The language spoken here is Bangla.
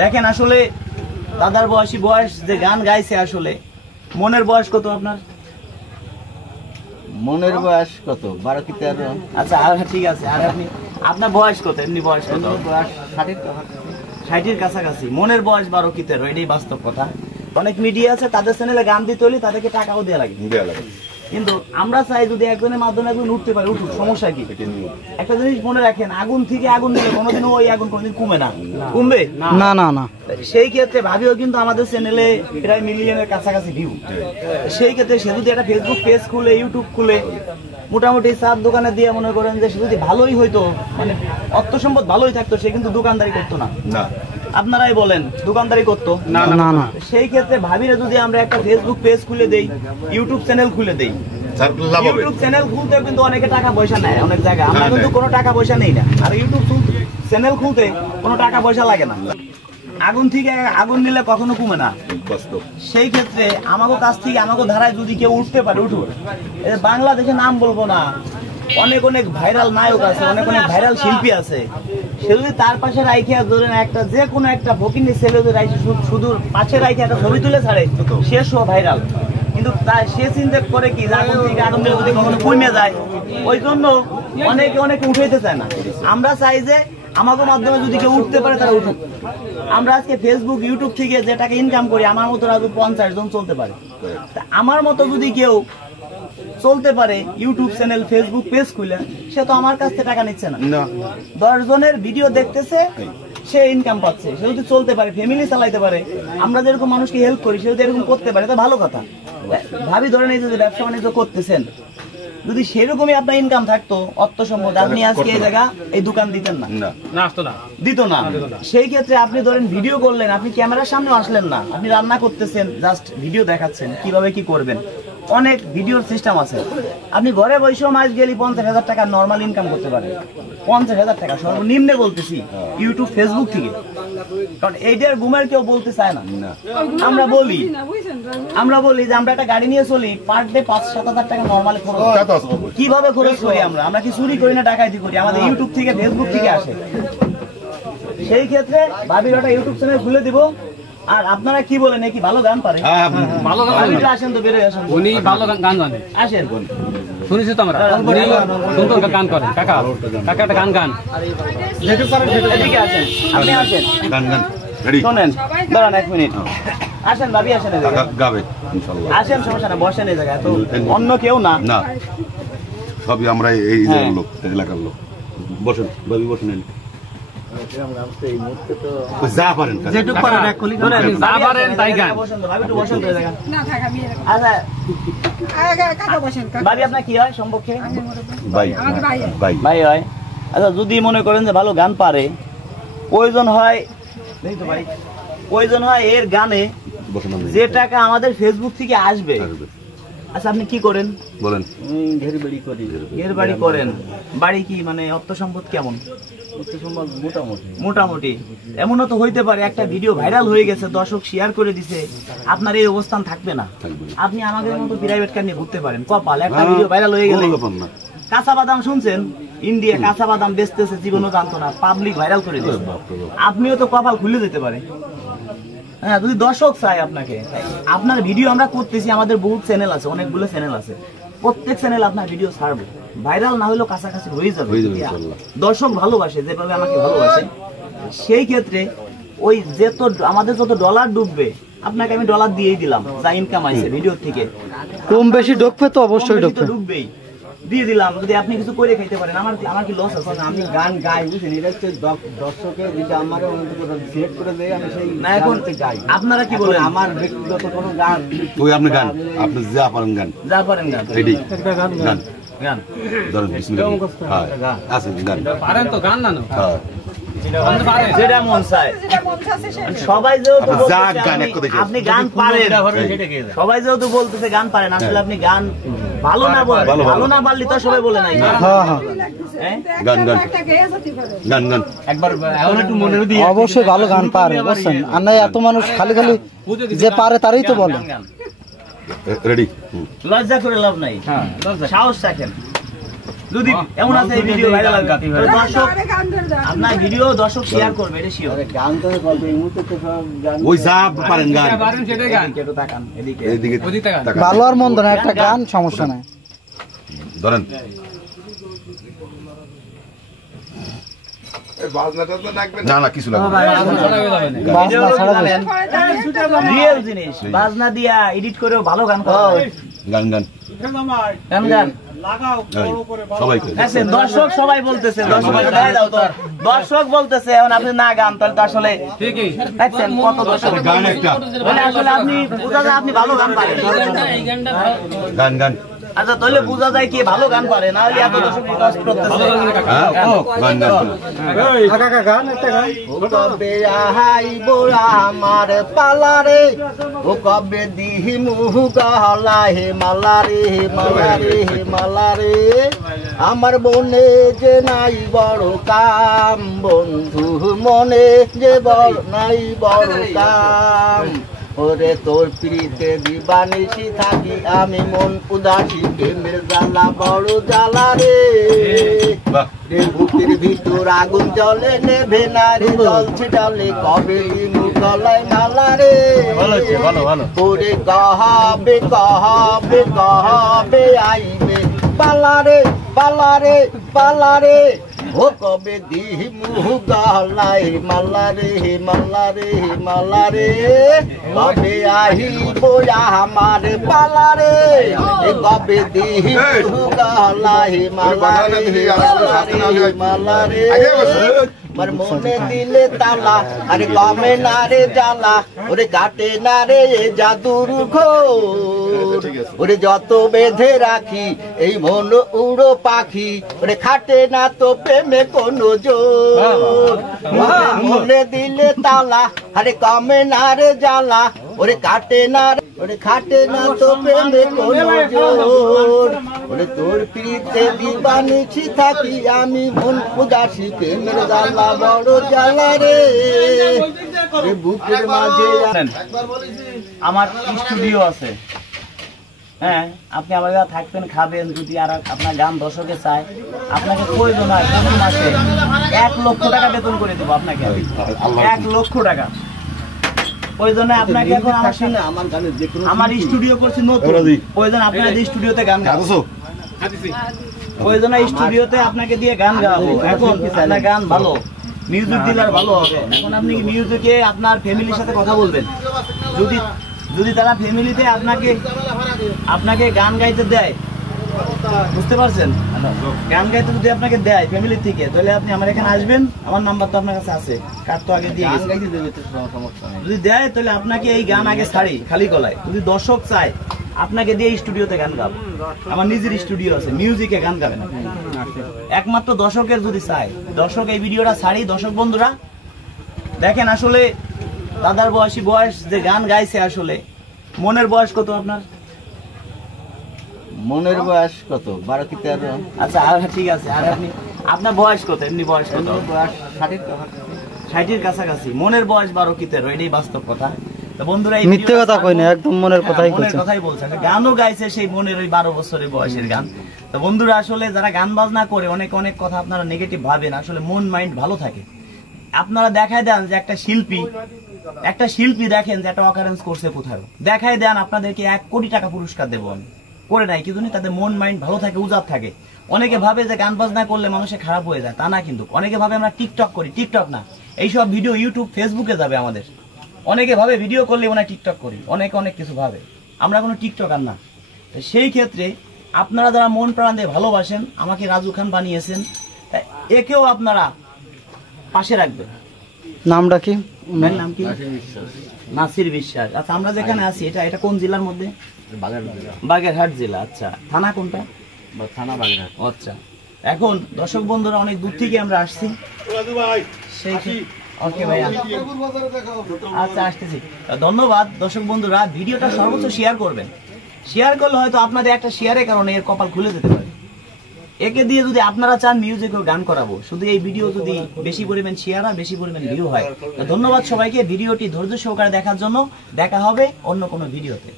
দেখেন আসলে দাদার বয়স যে গান গাইছে আসলে মনের বয়স কত আপনার? মনের বয়স কত 12 কি 13। আচ্ছা ঠিক আছে। আর আপনি আপনার বয়স কত? এমনি বয়স কত? বয়স 60-এর কাছাকাছি। মনের বয়স 12 কি 13, এটাই বাস্তব কথা। অনেক মিডিয়া আছে তাদের চ্যানেলে গান দিতে হলে তাদেরকে টাকাও দেওয়া লাগে। কিন্তু আমরা চাই যদি একজনের মাধ্যমে একজন উঠতে পারে, উঠুক, সমস্যা কি? একটা জিনিস মনে রাখেন, আগুন থেকে আগুন দিলে কোনোদিন ওই আগুন কোনোদিন কমে না। কমবে না না না। সেই ক্ষেত্রে ভাবিও কিন্তু আমাদের চ্যানেলে প্রায় মিলিয়নের কাছাকাছি ভিউ। সেই ক্ষেত্রে সে যদি একটা ফেসবুক পেজ খুলে, ইউটিউব খুলে, মোটামুটি চার দোকানে দিয়ে মনে করেন যে সে যদি ভালোই হইতো, মানে অর্থ সম্পদ ভালোই থাকতো, সে কিন্তু দোকানদারি করতো না। আপনারাই বলেন দোকানদারি করতো না না না। সেই ক্ষেত্রে ভাবিরা যদি আমরা একটা ফেসবুক পেজ খুলে দেই, ইউটিউব চ্যানেল খুলে দেই, ইউটিউব চ্যানেল খুলতে কিন্তু অনেকে টাকা পয়সা নেয় অনেক জায়গায়, আমরা কিন্তু কোনো টাকা পয়সা নেই না। আর ইউটিউব চ্যানেল খুলতে কোনো টাকা পয়সা লাগে না। আগুন থেকে আগুন নিলে কখনো কমে না। সেই ক্ষেত্রে আমাকে কাছ থেকে আমাকে ধারায় যদি কেউ উঠতে পারে, উঠুক। বাংলাদেশে নাম বলবো না, অনেক অনেক ভাইরাল নায়ক আছে, অনেক অনেক ভাইরাল শিল্পী আছে। সে যদি তার পাশে রাইখে ধরেন একটা যে কোনো একটা ভকিনি ছেলে যদি শুধু পাশে রাইখে একটা ছবি তুলে ছাড়ে, সে সব ভাইরাল। কিন্তু সে চিন্তা করে কি আগুন থেকে আগুন দিলে যদি কখনো কমে যায়, ওই জন্য অনেকে অনেকে উঠাইতে চায় না। আমরা চাই যে আমাদের মাধ্যমে যদি কেউ উঠতে পারে তারা উঠুক। আমরা আজকে ফেসবুক ইউটিউব থেকে যে টাকা ইনকাম করি, আমার মতো আগে 50 জন চলতে পারে। আমার মতো যদি কেউ চলতে পারে ইউটিউব চ্যানেল, ফেসবুক পেজ খুলে, সে তো আমার কাছ থেকে টাকা নিচ্ছে না। 10 জনের ভিডিও দেখতেছে, সে ইনকাম পাচ্ছে, সে যদি চলতে পারে, ফ্যামিলি চালাইতে পারে, আমরা যেরকম মানুষকে হেল্প করি সে যদি এরকম করতে পারে, তো ভালো কথা। ভাবি ধরেন এই যে ব্যবসা বাণিজ্য করতেছেন, যদি সেরকমই আপনার ইনকাম থাকতো, অর্থ সম্পদ, আপনি আজকে এই জায়গা এই দোকান দিতেন না, দিত না। সেই ক্ষেত্রে আপনি ধরেন ভিডিও করলেন, আপনি ক্যামেরার সামনে আসলেন না, আপনি রান্না করতেছেন, জাস্ট ভিডিও দেখাচ্ছেন কিভাবে কি করবেন। অনেক ভিডিওর সিস্টেম আছে, আপনি ঘরে বসেও মাস গেলে 50,000 টাকা নর্মাল ইনকাম করতে পারেন। 50,000 টাকা সর্বনিম্নে বলতেছি, ইউটিউব ফেসবুক থেকে। কারণ এইটার ঘুমের কেউ বলতে চায় না। আমরা বলি যে আমরা একটা গাড়ি নিয়ে চলি, পার ডে 5-7 হাজার টাকা নর্মাল খরচ। কিভাবে খরচ করি আমরা কি চুরি করি না ডাকাতি করি? আমাদের ইউটিউব থেকে, ফেসবুক থেকে আসে। সেই ক্ষেত্রে ভাবির একটা ইউটিউব চ্যানেল খুলে দিব। আর আপনারা কি বলেন, কি ভালো গান পারে? ভালো গান আসেন তো, বেরোয় আসেন। উনি ভালো গান জানে, আসেন। শুনেছি তো আমরা, উনি সুন্দর গান করেন। কাকা একটা গান এদিকে আসেন, আপনি আসেন, শোনেন, দাঁড়ান 1 মিনিট। আসেন ভাবি, আসেন, আসেন, সমস্যা না, বসেন এই জায়গায়। তো অন্য কেউ না, সবই আমরা এই লোক, এলাকার লোক। বসেন ভাবি, বসেন। যা পারেন তাই গান। ভাবি আপনার কি হয় সম্পর্কে? ভাই হয়। আচ্ছা, যদি মনে করেন যে ভালো গান পারে, প্রয়োজন হয় এর গানে যে টাকা আমাদের ফেসবুক থেকে আসবে। আচ্ছা, আপনি কি করেন বলেন? ঘের বাড়ি করেন। বাড়ি কি মানে অর্থ সম্পদ কেমন? মোটামুটি। এমনও তো হইতে পারে একটা ভিডিও ভাইরাল হয়ে গেছে, দর্শক শেয়ার করে দিছে, আপনার এই অবস্থান থাকবে না। আপনি আমাদের মতো প্রাইভেট কার নিয়ে ঘুরতে পারেন। কপাল, একটা ভিডিও ভাইরাল হয়ে গেলে। কাঁচা বাদাম শুনছেন? ইন্ডিয়া কাঁচা বাদাম বেচতেছে, জীবনও জানতো না, পাবলিক ভাইরাল করে দিচ্ছে। আপনিও তো কপাল খুলে যেতে পারে। হ্যাঁ, যদি দর্শক চাই আপনাকে, আপনার ভিডিও আমরা করতেছি, আমাদের বহুত চ্যানেল আছে, অনেকগুলো চ্যানেল আছে, প্রত্যেক চ্যানেল আপনার ভিডিও ছাড়বো, ভাইরাল না হলেও কাছাকাছি হয়ে যাবে। দর্শক ভালোবাসে যেভাবে আমাকে ভালোবাসে। সেই ক্ষেত্রে ওই আমাদের যত ডলার ডুববে, আপনাকে আমি ডলার দিয়েই দিলাম, যা ইনকাম আছে ভিডিও থেকে। কম বেশি ডুববে তো অবশ্যই ডুববেই, দিয়ে দিলাম। যদি আপনি কিছু করে খাইতে পারেন, আমার কি লস আছে? আমি গান গাই, বুঝছেন? এটা হচ্ছে দর্শকের যেটা আমার সিলেক্ট করে দেয়, আমি সেই না এখন গাই। আপনারা কি বলেন? আমার ব্যক্তিগত কোনো গান, আপনি গান, আপনি যা পারেন গান, রেডি গান ধরেন, বিসমিল্লাহ। আছে গান পারেন তো, গান না যেটা মন চায়। সবাই যেহেতু আপনি গান পারেন, সবাই যেহেতু বলতেছে গান পারেন, আসলে আপনি গান ভালো না পারলে তো সবাই বলে নাই। একবার একটু মনে দিয়ে অবশ্যই ভালো গান পারে, বুঝছেন? আর না এত মানুষ খালি যে পারে তারই তো বলে। রেডি, লজ্জা করে লাভ নাই, সাহস রাখেন। যদি এমন আছে এই ভিডিও ভাইরাল হবে দর্শক আপনার ভিডিও দর্শক শেয়ার করবে এটা শিওর গান তো করবে এই মুহূর্তে তো সব গান ওই যা পারেন গান পারেন সেটাই গান একটু তাকান এদিকে এদিকে ওদিকে তাকান। তাকান। ভালো আর মন্দ না একটা গান সমস্যা নাই। ধরেন না না কিছু লাগবে না। বাজনা ছাড়া বেশি। রিয়েল জিনিস বাজনা দিয়া এডিট করেও ভালো গান করা হয়। গান গান গান গান এই, সবাই করে। আচ্ছা, দর্শক সবাই বলতেছে দর্শক দেখাই দাও তো দর্শক বলতেছে এখন আপনি না গান তাহলে তো আসলে ঠিকই দেখছেন কত দর্শক গান একটা মানে আসলে আপনি বোঝা যায় আপনি ভালো গান পারেন গান গান আচ্ছা তাহলে বোঝা যায় কি ভালো গান পারে না হলে এত দর্শক রিকোয়েস্ট করতেছে হ্যাঁ গান গান ও কবে আহাইব আমার পালারে ও কবে দিহি মুহ গহলা হে মালারে মালারে মালারে আমার মনে যে নাই বড় কাম বন্ধু মনে যে বড় নাই বড় কাম ওরে তোর প্রীতে দিবানিশি থাকি আমি মন উদাসী প্রেমের জ্বালা বড় জ্বালা রে বাহ রে বুকের ভিতর আগুন জ্বলে নেভে না রে জল ছিটালে কবে মুখ গলায় মালা রে ভালো হচ্ছে ভালো ভালো ওরে কহাবে কহাবে কহাবে আইবে পালারে পালারে পালারে ও কবে দিহি মুহ গলায় মালারে মালারে মালারে কবে আহিব আমার পালারে এ কবে দিহি মুহ গলায় মালারে মালারে মালারে আমার মনে দিলে তালা আরে কমে না রে জ্বালা ওরে কাটে না রে জাদুর ঘোর ওরে যত বেঁধে রাখি এই মন উড়ো পাখি ওরে খাটে না তো প্রেমে কোনো জোর মনে দিলে তালা আরে কমে না রে জ্বালা ওরে কাটে না ওরে খাটে না তো প্রেমে কোনো জোর ওরে তোর প্রীতে দিবানিছি থাকি আমি মন উদাসী প্রেমের জ্বালা বড় জ্বালা রে বুকের মাঝে আমার স্টুডিও আছে হ্যাঁ আপনি আমার কাছে থাকবেন খাবেন যদি আর আপনার গান দর্শকে চায় আপনাকে প্রয়োজন হয় প্রতি মাসে 1 লক্ষ টাকা বেতন করে দেবো আপনাকে 1 লক্ষ টাকা প্রয়োজনে আপনাকে এখন আমার সামনে আমার গানের যে কোনো আমার স্টুডিও করছি নতুন প্রয়োজন আপনার স্টুডিওতে গান গাবো প্রয়োজন স্টুডিওতে আপনাকে দিয়ে গান গাওয়াবো এখন আপনার গান ভালো মিউজিক ডিলার ভালো হবে এখন আপনি মিউজিকে আপনার ফ্যামিলির সাথে কথা বলবেন যদি যদি তারা ফ্যামিলিতে আপনাকে গান গাইতে দেয় বুঝতে পারছেন গান গাইতে যদি আপনাকে দেয় ফ্যামিলি থেকে তাহলে আপনি আমার এখানে আসবেন আমার নাম্বার তো আপনার কাছে আছে কার্ড তো আগে দিয়ে গেছে যদি দেয় তাহলে আপনাকে এই গান আগে ছাড়ি খালি গলায় যদি দর্শক চায় আপনাকে দিয়ে স্টুডিওতে গান গাবো আমার নিজের স্টুডিও আছে মিউজিকে গান গাবেন একমাত্র দর্শকের যদি চায় দর্শক এই ভিডিওটা ছাড়ি দর্শক বন্ধুরা দেখেন আসলে দাদার বয়স যে গান গাইছে আসলে মনের বয়স কত আপনার মনের বয়স কত 12 কি 13 আচ্ছা আর ঠিক আছে আর আপনি আপনার বয়স কত এমনি বয়স কত বয়স 60-এর কাছাকাছি মনের বয়স 12 কি 13 এটাই বাস্তব কথা তো বন্ধুরা এই মিথ্যে কথা কই না একদম মনের কথাই মনের কইছে। কথাই বলছে গানও গাইছে সেই মনের ওই 12 বছরের বয়সের গান তো বন্ধুরা আসলে যারা গান বাজনা করে অনেক অনেক কথা আপনারা নেগেটিভ ভাবেন আসলে মন মাইন্ড ভালো থাকে আপনারা দেখায় দেন যে একটা শিল্পী দেখেন যে একটা অকারেন্স করছে কোথাও দেখায় দেন আপনাদেরকে 1 কোটি টাকা পুরস্কার দেবো আমি করে নাই কিন্তু তাদের মন মাইন্ড ভালো থাকে উজাব থাকে অনেকে ভাবে যে গান বাজনা করলে মানুষের খারাপ হয়ে যায় তা না কিন্তু অনেকে ভাবে আমরা টিকটক করি টিকটক না এইসব ভিডিও ইউটিউব ফেসবুকে যাবে আমাদের অনেকে ভাবে ভিডিও করলে মনে টিকটক করি অনেক কিছু ভাবে আমরা কোনো টিকটকার না সেই ক্ষেত্রে আপনারা যারা মন প্রাণ দিয়ে ভালোবাসেন আমাকে রাজু খান বানিয়েছেন একেও আপনারা পাশে রাখবেন নামটা কি ওনার নাম কি নাসির বিশ্বাস আচ্ছা আমরা যেখানে আছি এটা কোন জেলার মধ্যে বাগেরহাট জেলা আচ্ছা থানা কোনটা থানা বাগেরহাট আচ্ছা এখন দর্শক বন্ধুরা অনেক দূর থেকে আমরা আসছি ওকে ভাইয়া আচ্ছা আসতেছি ধন্যবাদ দর্শক বন্ধুরা ভিডিওটা সর্বোচ্চ শেয়ার করবেন শেয়ার করলে হয়তো আপনাদের একটা শেয়ারের কারণে এর কপাল খুলে যেতে পারে একে দিয়ে যদি আপনারা চান মিউজিক ও গান করাবো শুধু এই ভিডিও যদি বেশি পরিমাণ শেয়ার আর বেশি পরিমাণ ভিউ হয় ধন্যবাদ সবাইকে ভিডিওটি ধৈর্য সহকারে দেখার জন্য দেখা হবে অন্য কোনো ভিডিওতে